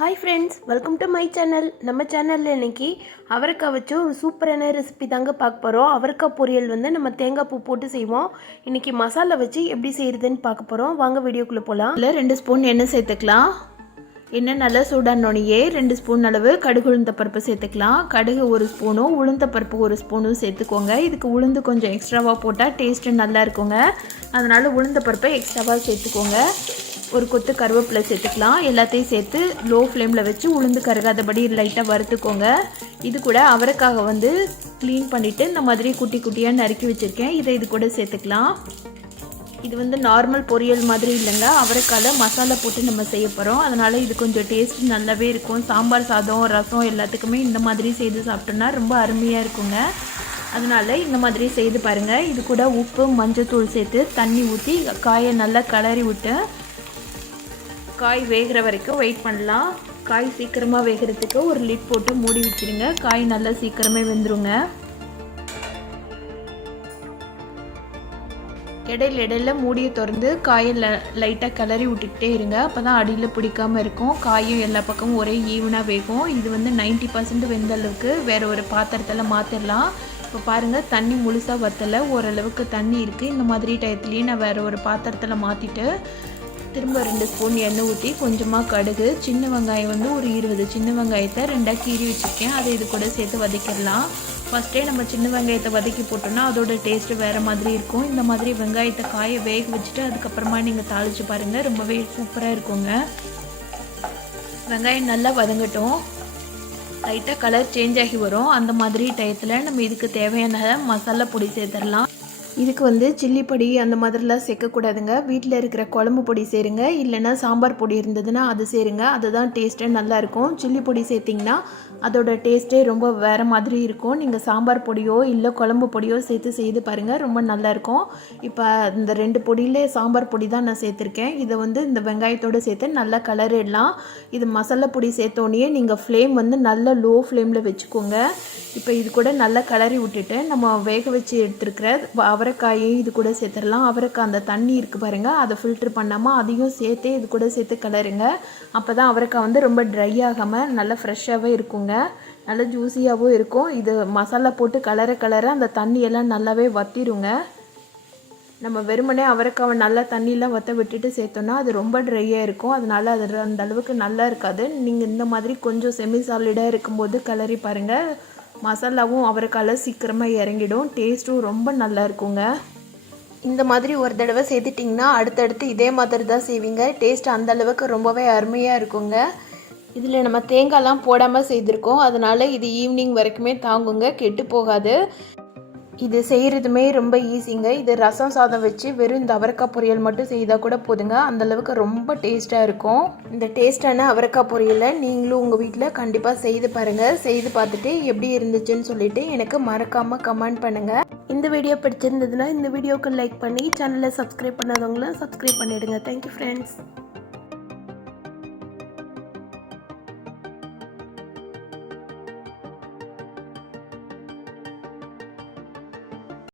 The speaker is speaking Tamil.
Hi friends welcome to my channel நம்ம சேனலில் இன்னைக்கு அவரைக்காய் வச்சு ஒரு சூப்பரான ரெசிபி தாங்க பார்க்க போகிறோம் அவரைக்காய் பொரியல் வந்து நம்ம தேங்காய் பூ போட்டு செய்வோம். இன்னைக்கு மசாலா வச்சு எப்படி செய்கிறதுன்னு பார்க்க போகிறோம் வாங்க வீடியோக்குள்ளே போகலாம் இல்லை ரெண்டு ஸ்பூன் எண்ணெய் சேர்த்துக்கலாம். எண்ணெய் நல்லா சூடானோடனே ரெண்டு ஸ்பூன் அளவு கடுகு உளுந்த பருப்பு சேர்த்துக்கலாம். கடுகு ஒரு ஸ்பூனும் உளுந்த பருப்பு ஒரு ஸ்பூனும் சேர்த்துக்கோங்க. இதுக்கு உளுந்து கொஞ்சம் எக்ஸ்ட்ராவாக போட்டால் டேஸ்ட்டு நல்லா இருக்குங்க. அதனால் உளுந்த பருப்பை எக்ஸ்ட்ராவாக சேர்த்துக்கோங்க. ஒரு கொத்து கருவேப்பிலை சேர்த்துக்கலாம். எல்லாத்தையும் சேர்த்து லோ ஃப்ளேமில் வச்சு உளுந்து கருகாதபடி லைட்டாக வறுத்துக்கோங்க. இது கூட அவரைக்காக வந்து க்ளீன் பண்ணிவிட்டு இந்த மாதிரி குட்டி குட்டியாக நறுக்கி வச்சுருக்கேன். இதை இது கூட சேர்த்துக்கலாம். இது வந்து நார்மல் பொரியல் மாதிரி இல்லைங்க. அவரைக்கால மசாலா போட்டு நம்ம செய்ய போகிறோம் அதனால் இது கொஞ்சம் டேஸ்ட் நல்லாவே இருக்கும். சாம்பார் சாதம் ரசம் எல்லாத்துக்குமே இந்த மாதிரி செய்து சாப்பிட்டோன்னா ரொம்ப அருமையாக இருக்குங்க. அதனால் இந்த மாதிரி செய்து பாருங்கள் இது கூட உப்பு மஞ்சத்தூள் சேர்த்து தண்ணி ஊற்றி காயை நல்லா கிளறி விட்டு காய் வேகிற வரைக்கும் வெயிட் பண்ணலாம். காய் சீக்கிரமாக வேகிறதுக்கு ஒரு லிட் போட்டு மூடி வச்சுருங்க. காய் நல்லா சீக்கிரமே வெந்துருங்க. இடையில இடையில மூடியை திறந்து காயை லைட்டாக கிளறி விட்டுக்கிட்டே இருங்க. அப்போ தான் அடியில் பிடிக்காமல் இருக்கும். காயும் எல்லா பக்கமும் ஒரே ஈவனாக வேகும். இது வந்து நைன்ட்டி பர்சன்ட் வெந்த அளவுக்கு வேறு ஒரு பாத்திரத்தில் மாற்றிடலாம் இப்போ பாருங்கள் தண்ணி முழுசாக வற்றலை ஓரளவுக்கு தண்ணி இருக்குது இந்த மாதிரி டயத்துலேயே நான் வேறு ஒரு பாத்திரத்தில் மாற்றிட்டு திரும்ப ரெண்டு ஸ்பூன் எண்ணெய் ஊற்றி கொஞ்சமாக கடுகு சின்ன வெங்காயம் வந்து ஒரு இருபது. சின்ன வெங்காயத்தை ரெண்டாக கீறி வச்சுருக்கேன். அதை இது கூட சேர்த்து வதக்கிடலாம். ஃபஸ்ட்டே நம்ம சின்ன வெங்காயத்தை வதக்கி போட்டோம்னா அதோட டேஸ்ட்டு வேறு மாதிரி இருக்கும். இந்த மாதிரி வெங்காயத்தை காய வேக வச்சுட்டு அதுக்கப்புறமா நீங்கள் தாளித்து பாருங்கள் ரொம்பவே சூப்பராக இருக்குங்க. வெங்காயம் நல்லா வதங்கட்டும். லைட்டாக கலர் சேஞ்ச் ஆகி வரும். அந்த மாதிரி டயத்தில் நம்ம இதுக்கு தேவையான மசாலா பொடி சேர்த்துடலாம். இதுக்கு வந்து சில்லி பொடி அந்த மாதிரிலாம் சேர்க்கக்கூடாதுங்க. வீட்டில் இருக்கிற குழம்பு பொடி சேருங்க. இல்லைன்னா சாம்பார் பொடி இருந்ததுன்னா அது சேருங்க. அதுதான் டேஸ்ட்டாக நல்லாயிருக்கும் சில்லி பொடி சேர்த்திங்கன்னா அதோட டேஸ்ட்டே ரொம்ப வேறு மாதிரி இருக்கும். நீங்கள் சாம்பார் பொடியோ இல்லை குழம்பு பொடியோ சேர்த்து செய்து பாருங்கள் ரொம்ப நல்லாயிருக்கும் இப்போ இந்த ரெண்டு பொடியிலே சாம்பார் பொடி தான் நான் சேர்த்துருக்கேன். இதை வந்து இந்த வெங்காயத்தோடு சேர்த்து நல்லா கலரிடலாம். இது மசாலா பொடி சேர்த்தோன்னே நீங்கள் ஃப்ளேம் வந்து நல்லா லோ ஃப்ளேமில் வச்சுக்கோங்க. இப்போ இது கூட நல்லா கலரி விட்டுட்டு நம்ம வேக வச்சு எடுத்துருக்கிற அவரைக்காயையும் இது கூட சேர்த்துடலாம். அவரைக்காய் அந்த தண்ணி இருக்குது பாருங்கள் அதை ஃபில்ட்ரு பண்ணாமல் அதையும் சேர்த்து இது கூட சேர்த்து கலருங்க. அப்போ தான் அவரைக்காய் வந்து ரொம்ப ட்ரை ஆகாமல் நல்லா ஃப்ரெஷ்ஷாகவே இருக்குங்க. நல்லா ஜூஸியாகவும் இருக்கும். இது மசாலா போட்டு கலர கலர அந்த தண்ணியெல்லாம் நல்லாவே வத்திருங்க. நம்ம வெறுமனே அவரைக்காவை நல்லா தண்ணியெலாம் வற்ற விட்டுட்டு சேர்த்தோன்னா அது ரொம்ப ட்ரையாக இருக்கும். அதனால் அது அந்த அளவுக்கு நல்லா இருக்காது. நீங்கள் இந்த மாதிரி கொஞ்சம் செமி சாலிடாக இருக்கும்போது கலரி பாருங்கள் மசாலாவும் அவரைக்காயில் சீக்கிரமாக இறங்கிடும். டேஸ்ட்டும் ரொம்ப நல்லா இருக்குங்க. இந்த மாதிரி ஒரு தடவை சேர்த்துட்டிங்கன்னா அடுத்தடுத்து இதே மாதிரி தான் செய்வீங்க. டேஸ்ட் அந்தளவுக்கு ரொம்பவே அருமையாக இருக்குங்க. இதில் நம்ம தேங்காய்லாம் போடாமல் செய்திருக்கோம். அதனால் இது ஈவினிங் வரைக்குமே தாங்குங்க கெட்டு போகாது. இது செய்கிறதுமே ரொம்ப ஈஸிங்க. இது ரசம் சாதம் வச்சு வெறும் இந்த அவரைக்காய் பொரியல் மட்டும் செய்தால் கூட போதுங்க. அந்தளவுக்கு ரொம்ப டேஸ்ட்டாக இருக்கும். இந்த டேஸ்ட்டான அவரைக்காய் பொரியலை நீங்களும் உங்கள் வீட்டில் கண்டிப்பாக செய்து பாருங்கள் செய்து பார்த்துட்டு எப்படி இருந்துச்சுன்னு சொல்லிட்டு எனக்கு மறக்காமல் கமெண்ட் பண்ணுங்கள் இந்த வீடியோ பிடிச்சிருந்ததுன்னா இந்த வீடியோவுக்கு லைக் பண்ணி சேனலை சப்ஸ்கிரைப் பண்ணாதவங்களும் சப்ஸ்கிரைப் பண்ணிவிடுங்க தேங்க்யூ ஃப்ரெண்ட்ஸ்